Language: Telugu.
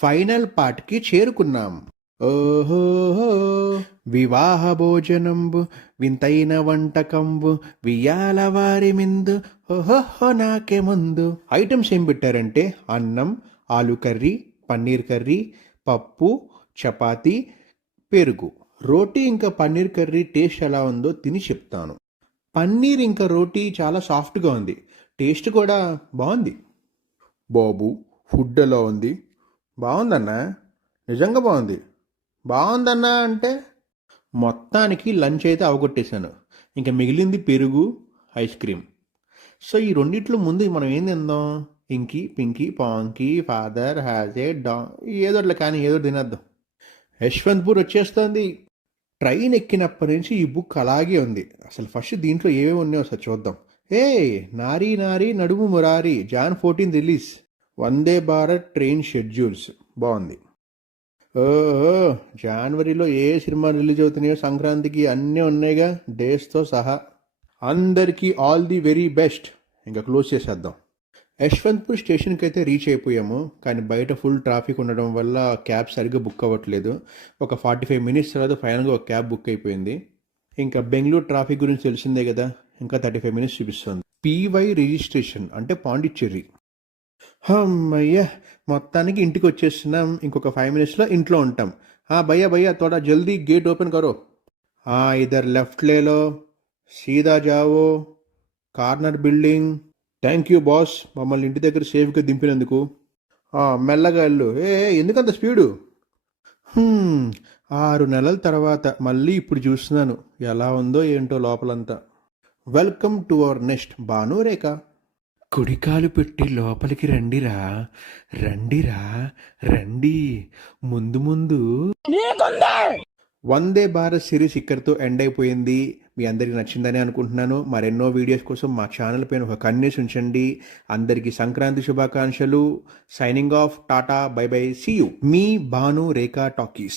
ఫైనల్ పార్ట్కి చేరుకున్నాం. ఓహోహో వివాహ భోజనంబు వింతైన వంటకంబు వియ్యాల వారి మిందు ఓహోహో నాకే ముందు. ఐటమ్స్ ఏం పెట్టారంటే అన్నం, ఆలు కర్రీ, పన్నీర్ కర్రీ, పప్పు, చపాతీ, పెరుగు. రోటీ ఇంకా పన్నీర్ కర్రీ టేస్ట్ ఎలా ఉందో తిని చెప్తాను. పన్నీర్ ఇంకా రోటీ చాలా సాఫ్ట్గా ఉంది, టేస్ట్ కూడా బాగుంది. బాబు, ఫుడ్ ఎలా ఉంది? బాగుందన్నా, నిజంగా బాగుంది. బాగుందన్నా అంటే మొత్తానికి లంచ్ అయితే అవగొట్టేశాను. ఇంకా మిగిలింది పెరుగు, ఐస్ క్రీమ్. సో ఈ రెండిట్లో ముందు మనం ఏం తిందాం? Inky pinky ponky father has a డా ఏదోట్లే కానీ ఏదో తినేద్దాం. యశ్వంత్పూర్ వచ్చేస్తోంది. ట్రైన్ ఎక్కినప్పటి నుంచి ఈ బుక్ అలాగే ఉంది. అసలు ఫస్ట్ దీంట్లో ఏమేమి ఉన్నాయో ఒకసారి చూద్దాం. ఏ నారీ నారీ నడుము Murari John 14 release. Vande Bharat train schedules బాగుంది. ఓహో, జనవరిలో ఏ సినిమా రిలీజ్ అవుతున్నాయో సంక్రాంతికి అన్నీ ఉన్నాయిగా, డేస్తో సహా. అందరికీ ఆల్ ది వెరీ బెస్ట్. ఇంకా క్లోజ్ చేసేద్దాం. యశ్వంత్పూర్ స్టేషన్కి అయితే రీచ్ అయిపోయాము, కానీ బయట ఫుల్ ట్రాఫిక్ ఉండడం వల్ల క్యాబ్ సరిగ్గా బుక్ అవ్వట్లేదు. ఒక 45 మినిట్స్ తర్వాత ఫైనల్గా ఒక క్యాబ్ బుక్ అయిపోయింది. ఇంకా బెంగళూరు ట్రాఫిక్ గురించి తెలిసిందే కదా, ఇంకా 35 మినిట్స్ చూపిస్తుంది. పీవై రిజిస్ట్రేషన్ అంటే పాండిచ్చేరి. అమ్మయ్య, మొత్తానికి ఇంటికి వచ్చేస్తున్నాం. ఇంకొక 5 మినిట్స్లో ఇంట్లో ఉంటాం. భయ్యా భయ్యా థోడా జల్దీ గేట్ ఓపెన్ కరో. ఇధర్ లెఫ్ట్ లేలో, సీదా జావో, corner building. Thank you boss, మమ్మల్ని ఇంటి దగ్గర సేఫ్గా దింపినందుకు. మెల్లగా వెళ్ళు. ఎందుకంత స్పీడు? 6 నెలల తర్వాత మళ్ళీ ఇప్పుడు చూస్తున్నాను ఎలా ఉందో ఏంటో లోపలంతా. Welcome to our next Bhanurekha. కుడికాలు పెట్టి లోపలికి రండిరా, రండిరా, రండి. ముందు ముందు వందే భారత్ సిరీస్ ఇక్కడితో ఎండ్ అయిపోయింది. మీ అందరికీ నచ్చిందని అనుకుంటున్నాను. మరెన్నో వీడియోస్ కోసం మా ఛానల్ పైన ఒక కన్నేసి ఉంచండి. అందరికీ సంక్రాంతి శుభాకాంక్షలు. Signing off, tata, bye bye, see you. మీ భాను రేఖా టాకీస్.